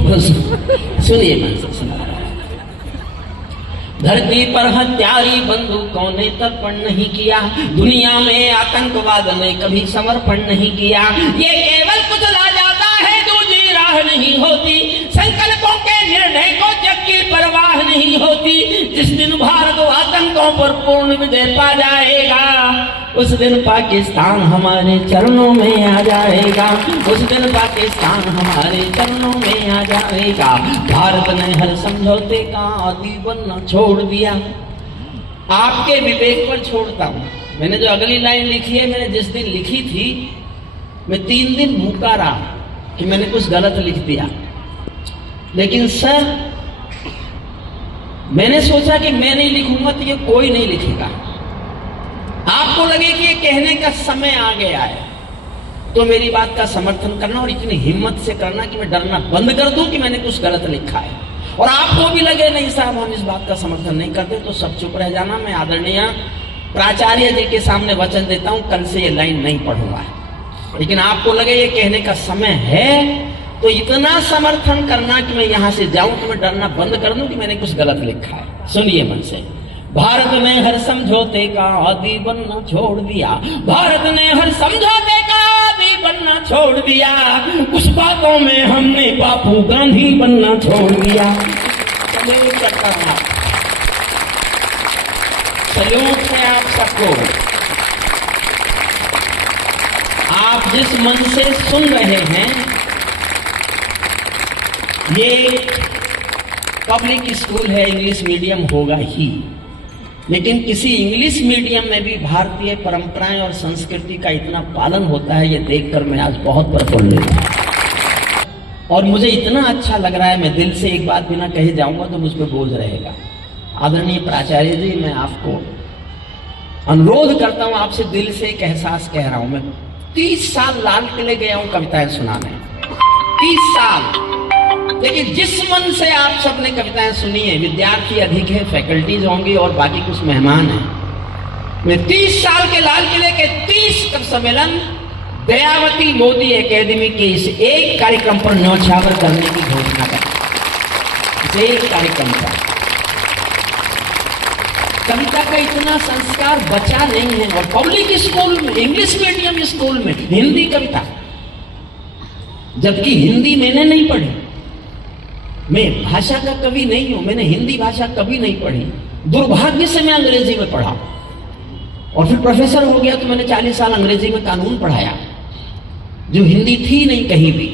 सुनिए मन से, सुना धरती पर हत्यारी बंदूकों ने तर्पण नहीं किया, दुनिया में आतंकवाद ने कभी समर्पण नहीं किया। ये केवल कुचला जाता है, दूसरी राह नहीं होती। संकल्पों के निर्णय को जग की परवाह नहीं होती। जिस दिन भारत आतंकों पर पूर्ण विजय पा जाएगा, उस दिन पाकिस्तान हमारे चरणों में आ जाएगा। उस दिन पाकिस्तान हमारे चरणों में आ जाएगा। भारत ने हर समझौते का आदी बनना छोड़ दिया। आपके विवेक पर छोड़ता हूं। मैंने जो अगली लाइन लिखी है, मैंने जिस दिन लिखी थी, मैं 3 दिन भूखा रहा कि मैंने कुछ गलत लिख दिया। लेकिन सर, मैंने सोचा कि मैं नहीं लिखूंगा तो ये कोई नहीं लिखेगा। आपको लगे कि ये कहने का समय आ गया है, तो मेरी बात का समर्थन करना और इतनी हिम्मत से करना कि मैं डरना बंद कर दूं कि मैंने कुछ गलत लिखा है। और आपको भी लगे नहीं साहब हम इस बात का समर्थन नहीं करते, तो सब चुप रह जाना। मैं आदरणीय प्राचार्य जी के सामने वचन देता हूं, कल से ये लाइन नहीं पढ़ूंगा। लेकिन आपको लगे ये कहने का समय है, तो इतना समर्थन करना कि मैं यहां से जाऊं तो मैं डरना बंद कर दूं कि मैंने कुछ गलत लिखा है। सुनिए मन से। भारत ने हर समझौते का आदी बनना छोड़ दिया। भारत ने हर समझौते का आदी बनना छोड़ दिया। कुछ बातों में हमने बापू गांधी बनना छोड़ दिया। सैल्यूट है आप सबको। आप जिस मन से सुन रहे हैं, ये पब्लिक स्कूल है, इंग्लिश मीडियम होगा ही, लेकिन किसी इंग्लिश मीडियम में भी भारतीय परंपराएं और संस्कृति का इतना पालन होता है, ये देखकर मैं आज बहुत प्रफुल्लित हूं। और मुझे इतना अच्छा लग रहा है, मैं दिल से एक बात बिना कहे जाऊंगा तो मुझ पर बोझ रहेगा। आदरणीय प्राचार्य जी, मैं आपको अनुरोध करता हूं, आपसे दिल से एक एहसास कह रहा हूं। मैं 30 साल लाल किले गया हूं कविताएं सुनाने, 30 साल। लेकिन जिस मन से आप सबने कविताएं सुनी है, विद्यार्थी अधिक है, फैकल्टीज होंगी और बाकी कुछ मेहमान हैं। मैं 30 साल के लाल किले के 30 कवि सम्मेलन दयावती मोदी एकेडमी के इस एक कार्यक्रम पर न्यौछावर करने की घोषणा कर, एक कार्यक्रम पर। कविता का इतना संस्कार बचा नहीं है। और पब्लिक स्कूल में, इंग्लिश मीडियम स्कूल में हिंदी कविता, जबकि हिंदी मैंने नहीं पढ़ी। मैं भाषा का कवि नहीं हूं, मैंने हिंदी भाषा कभी नहीं पढ़ी। दुर्भाग्य से मैं अंग्रेजी में पढ़ा और फिर प्रोफेसर हो गया, तो मैंने 40 साल अंग्रेजी में कानून पढ़ाया, जो हिंदी थी नहीं कहीं भी।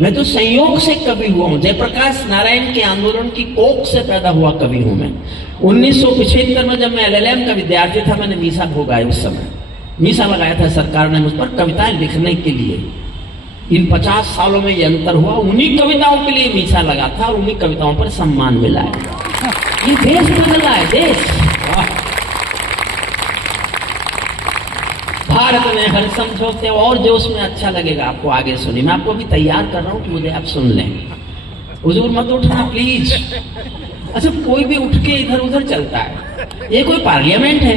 मैं तो संयोग से कवि हुआ हूं। जयप्रकाश नारायण के आंदोलन की कोख से पैदा हुआ कवि हूं मैं। 1975 में जब मैं LLM का विद्यार्थी था, मैंने मीसा भोगाया। उस समय मीसा लगाया था सरकार ने मुझ पर कविताएं लिखने के लिए। इन 50 सालों में ये अंतर हुआ, उन्हीं कविताओं के लिए मीसा लगा था और उन्हीं कविताओं पर सम्मान मिला है। ये देश बदला है, देश। भारत ने हर समझौते, और जो उसमें अच्छा लगेगा आपको आगे सुनिए। मैं आपको भी तैयार कर रहा हूं कि मुझे आप सुन लें। हुजूर मत उठना प्लीज। अच्छा, कोई भी उठ के इधर उधर चलता है, ये कोई पार्लियामेंट है?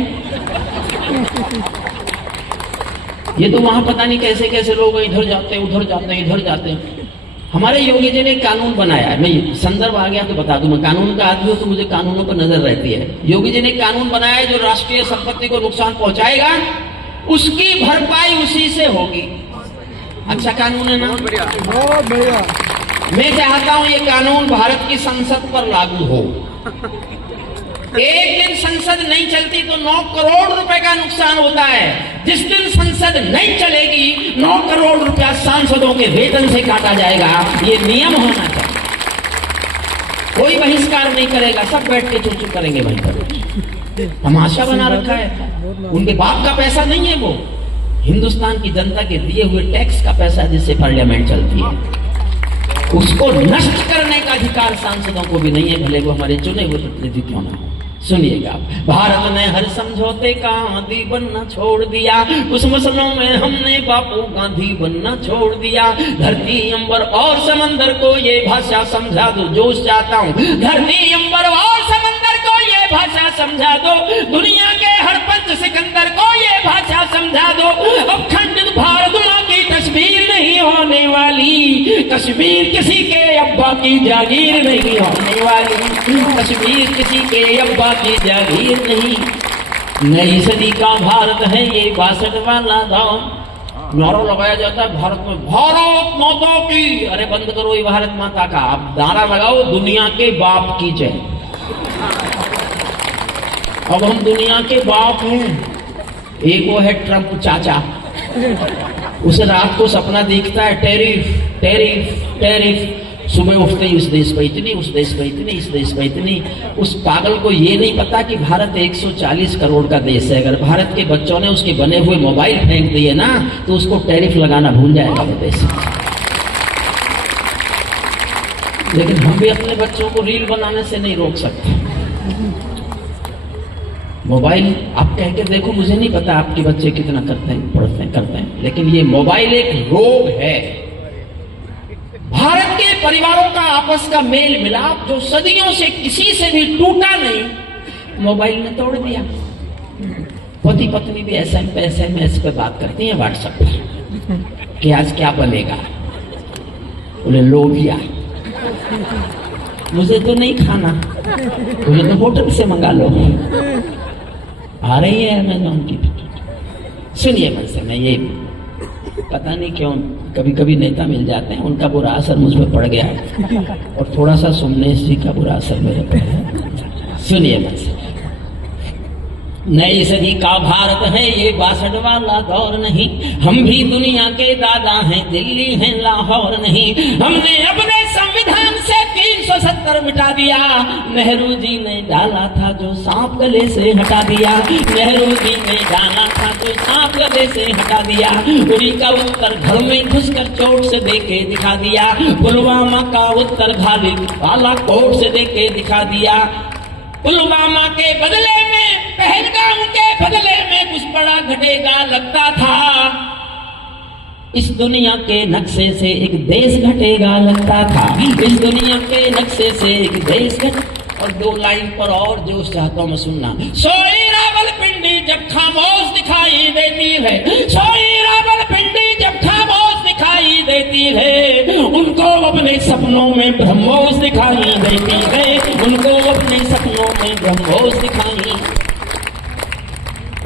ये तो वहां पता नहीं कैसे कैसे लोग इधर जाते हैं, उधर जाते हैं, इधर जाते हैं। हमारे योगी जी ने कानून बनाया है। मैं संदर्भ आ गया तो बता दूं, मैं कानून का आदमी हूं तो मुझे कानूनों पर नजर रहती है। योगी जी ने कानून बनाया है, जो राष्ट्रीय संपत्ति को नुकसान पहुंचाएगा उसकी भरपाई उसी से होगी। अच्छा कानून है ना? बहुत बढ़िया। मैं चाहता हूं ये कानून भारत की संसद पर लागू हो। एक दिन संसद नहीं चलती तो 9 करोड़ रुपए का नुकसान होता है। जिस दिन संसद नहीं चलेगी, 9 करोड़ रुपया सांसदों के वेतन से काटा जाएगा। ये नियम होना चाहिए। कोई बहिष्कार नहीं करेगा, सब बैठ के चुप करेंगे। वहीं पर तमाशा बना रखा है। उनके बाप का पैसा नहीं है, वो हिंदुस्तान की जनता के दिए हुए टैक्स का पैसा जिससे पार्लियामेंट चलती है। उसको नष्ट करने का अधिकार सांसदों को भी नहीं है, भले वो हमारे चुने हुए प्रतिनिधि क्यों ना हो। सुनिएगा, भारत ने हर समझौते का आदी बनना छोड़ दिया। कुछ मसलों में हमने बापू गांधी बनना छोड़ दिया। धरती अंबर और समंदर को ये भाषा समझा दो, जो चाहता हूँ। धरती अंबर और समंदर को ये भाषा समझा दो। दुनिया के हर पंच सिकंदर को ये भाषा समझा दो। अब खंडित भारत की तस्वीर नहीं होने वाली, कश्मीर किसी के अब्बा की जागीर नहीं होने वाली, कश्मीर किसी के अब्बा की जागीर नहीं। नई सदी का भारत है ये 62 वाला दौर। नारा लगाया जाता है भारत में, भारत माता की। अरे बंद करो ये भारत माता का, आप नारा लगाओ दुनिया के बाप की जय। अब हम दुनिया के बाप हैं। एक वो है ट्रंप चाचा, उसे रात को सपना दिखता है टैरिफ टैरिफ टैरिफ, सुबह उठते ही इस देश पे इतनी, उस देश पे इतनी, इस देश पे इतनी। उस पागल को ये नहीं पता कि भारत 140 करोड़ का देश है। अगर भारत के बच्चों ने उसके बने हुए मोबाइल फेंक दिए ना तो उसको टैरिफ लगाना भूल जाएगा वो देश। लेकिन हम भी अपने बच्चों को रील बनाने से नहीं रोक सकते। मोबाइल आप कह के देखो, मुझे नहीं पता आपके बच्चे कितना करते हैं, पढ़ते हैं, करते हैं, लेकिन ये मोबाइल एक रोग है। भारत के परिवारों का आपस का मेल मिलाप जो सदियों से किसी से भी टूटा नहीं, मोबाइल ने तोड़ दिया। पति पत्नी भी SMS पे बात करती हैं व्हाट्सएप पर कि आज क्या बनेगा। बोले लोबिया, मुझे तो नहीं खाना, बोले तो होटल से मंगा लो। आ रही है अमेज़न की। सुनिए मन से, मैं ये पता नहीं क्यों कभी कभी नेता मिल जाते हैं, उनका बुरा असर मुझ पर पड़ गया और थोड़ा सा सोमनेश जी का बुरा असर मेरे पर है। सुनिए मन से, नई सदी का भारत है ये 62 वाला दौर नहीं। हम भी दुनिया के दादा हैं, दिल्ली है लाहौर नहीं। हमने अपने संविधान से 370 मिटा दिया, नेहरू जी ने डाला था जो सांप गले से हटा दिया। नेहरू जी ने डाला था जो सांप गले से हटा दिया। उरी का उत्तर घर में घुसकर चोट से देके दिखा दिया। पुलवामा का उत्तर घाली बालाकोट से देके दिखा दिया। पुलवामा के बदले में, पहलगाम के बदले में कुछ बड़ा घटेगा लगता था। इस दुनिया के नक्शे से एक देश घटेगा लगता था। इस दुनिया के नक्शे से एक देश घट। और 2 लाइन पर और जोश चाहता हूं मैं सुनना। सोई रावलपिंडी जब खामोश दिखाई देती है, सोई रावलपिंडी जब खामोश दिखाई देती है, उनको अपने सपनों में ब्रह्मोस दिखाई देती है। उनको अपने सपनों में ब्रह्मोस दिखाई,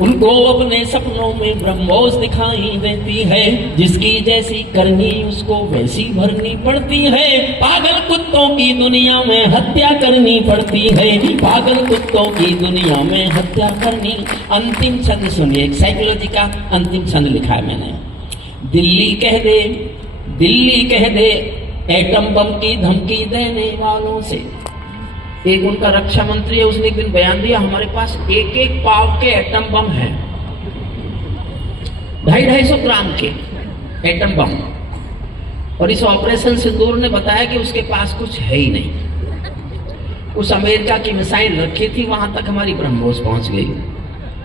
उनको अपने सपनों में ब्रह्मोस दिखाई देती है। जिसकी जैसी करनी उसको वैसी भरनी पड़ती है। पागल कुत्तों की दुनिया में हत्या करनी पड़ती है। पागल कुत्तों की दुनिया में हत्या करनी। अंतिम छंद सुनिए, एक साइकोलॉजी का अंतिम छंद लिखा है मैंने। दिल्ली कह दे, दिल्ली कह दे एटम बम की धमकी देने वालों से। एक उनका रक्षा मंत्री है, उसने एक दिन बयान दिया, हमारे पास 1-1 पाव के एटम बम है, 250-250 ग्राम के एटम बम। और इस ऑपरेशन सिंदूर ने बताया कि उसके पास कुछ है ही नहीं। उस अमेरिका की मिसाइल रखी थी, वहां तक हमारी ब्रह्मोस पहुंच गई।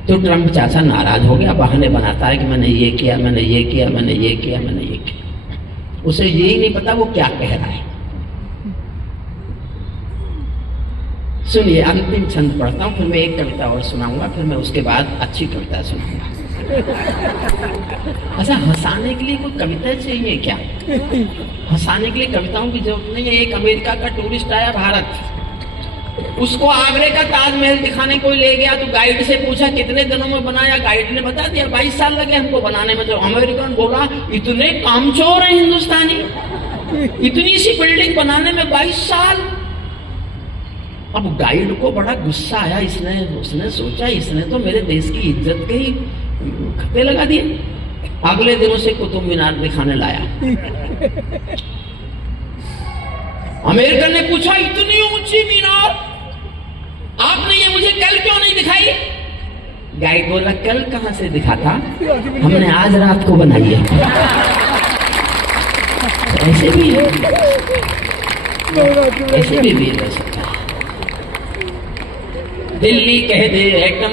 तो ट्रंप चाचा नाराज हो गया, बहाने बनाता है कि मैंने ये किया, मैंने ये किया, मैंने ये किया, मैंने ये किया। उसे यही नहीं पता वो क्या कह रहा है। सुनिए, अंतिम छंद पढ़ता हूं, फिर मैं एक कविता और सुनाऊंगा, फिर मैं उसके बाद अच्छी कविता सुनाऊंगा। अच्छा, हंसाने के लिए कोई कविता चाहिए क्या? हंसाने के लिए कविताओं की जरूरत नहीं है। एक अमेरिका का टूरिस्ट आया भारत, उसको आगरे का ताजमहल दिखाने कोई ले गया, तो गाइड से पूछा कितने दिनों में बनाया। गाइड ने बता दिया 22 साल लगे हमको बनाने में। तो अमेरिकन बोला, इतने कामचोर हैं हिंदुस्तानी, इतनी सी बिल्डिंग बनाने में 22 साल। अब गाइड को बड़ा गुस्सा आया, उसने सोचा इसने तो मेरे देश की इज्जत के ही खत्ते लगा दिए। अगले दिन उसे कुतुब मीनार दिखाने लाया। अमेरिकन ने पूछा, इतनी ऊंची मीनार आपने ये मुझे कल क्यों नहीं दिखाई? गाइड बोला, कल कहां से दिखाता, हमने आज रात को बनाई है। ऐसे भी है, ऐसे भी रह सकता है। दिल्ली कह दे एटम,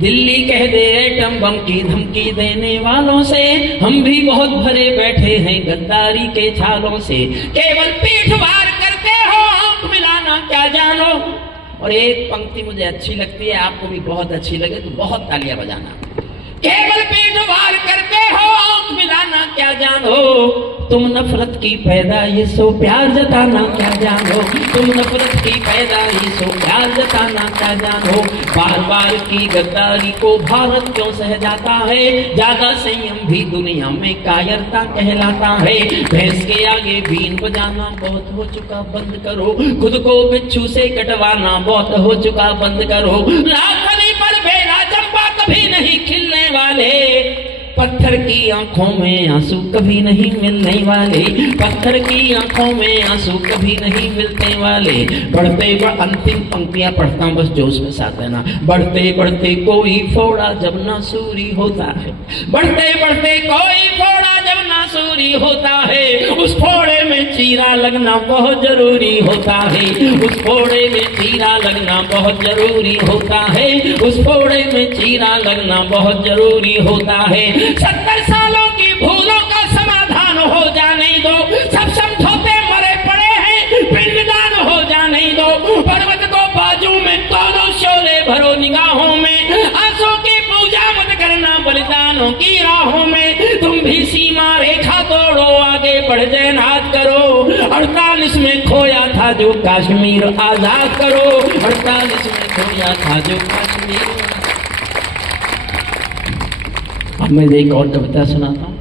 दिल्ली कह दे एटम बम की धमकी देने वालों से। हम भी बहुत भरे बैठे हैं गद्दारी के छालों से। केवल पीठ वार करते हो, आंख मिलाना क्या जानो। और एक पंक्ति मुझे अच्छी लगती है, आपको भी बहुत अच्छी लगे तो बहुत तालियां बजाना। केवल पीठ वार करते हो, आंख दोस्त मिलाना क्या जानो, तुम नफरत की पैदाइश सो प्यार जताना क्या जानो, तुम नफरत की पैदाइश सो प्यार जताना क्या जानो। बार बार की गद्दारी को भारत क्यों सह जाता है, ज्यादा संयम भी दुनिया में कायरता कहलाता है। भैंस के आगे बीन बजाना बहुत हो चुका बंद करो, खुद को बिच्छू से कटवाना बहुत हो चुका बंद करो। लाखनी पर बेला चंपा कभी नहीं खिलने वाले, पत्थर की आंखों में आंसू कभी नहीं मिलने वाले, पत्थर की आंखों में आंसू कभी नहीं मिलने वाले। बढ़ते अंतिम पंक्तियां पढ़ता हूं बस जोश में साथ देना। बढ़ते बढ़ते कोई फोड़ा जब नासूरी होता है, बढ़ते बढ़ते कोई फोड़ा जब नासूरी होता है, उस फोड़े में चीरा लगना बहुत जरूरी होता है, उस फोड़े में चीरा लगना बहुत जरूरी होता है, उस फोड़े में चीरा लगना बहुत जरूरी होता है। 70 सालों की भूलों का समाधान हो जाने दो, सब समझौते मरे पड़े हैं पिंडदान हो जाने दो। पर्वत को बाजू में तोड़ो, शोले भरो निगाहों में, आंसू की पूजा मत करना बलिदानों की राहों में। तुम भी सीमा रेखा तोड़ो, आगे बढ़ जयनाद करो। 48 में खोया था जो कश्मीर आजाद करो, 48 में खोया था जो कश्मीर। अब मैं एक और कविता सुनाता हूँ।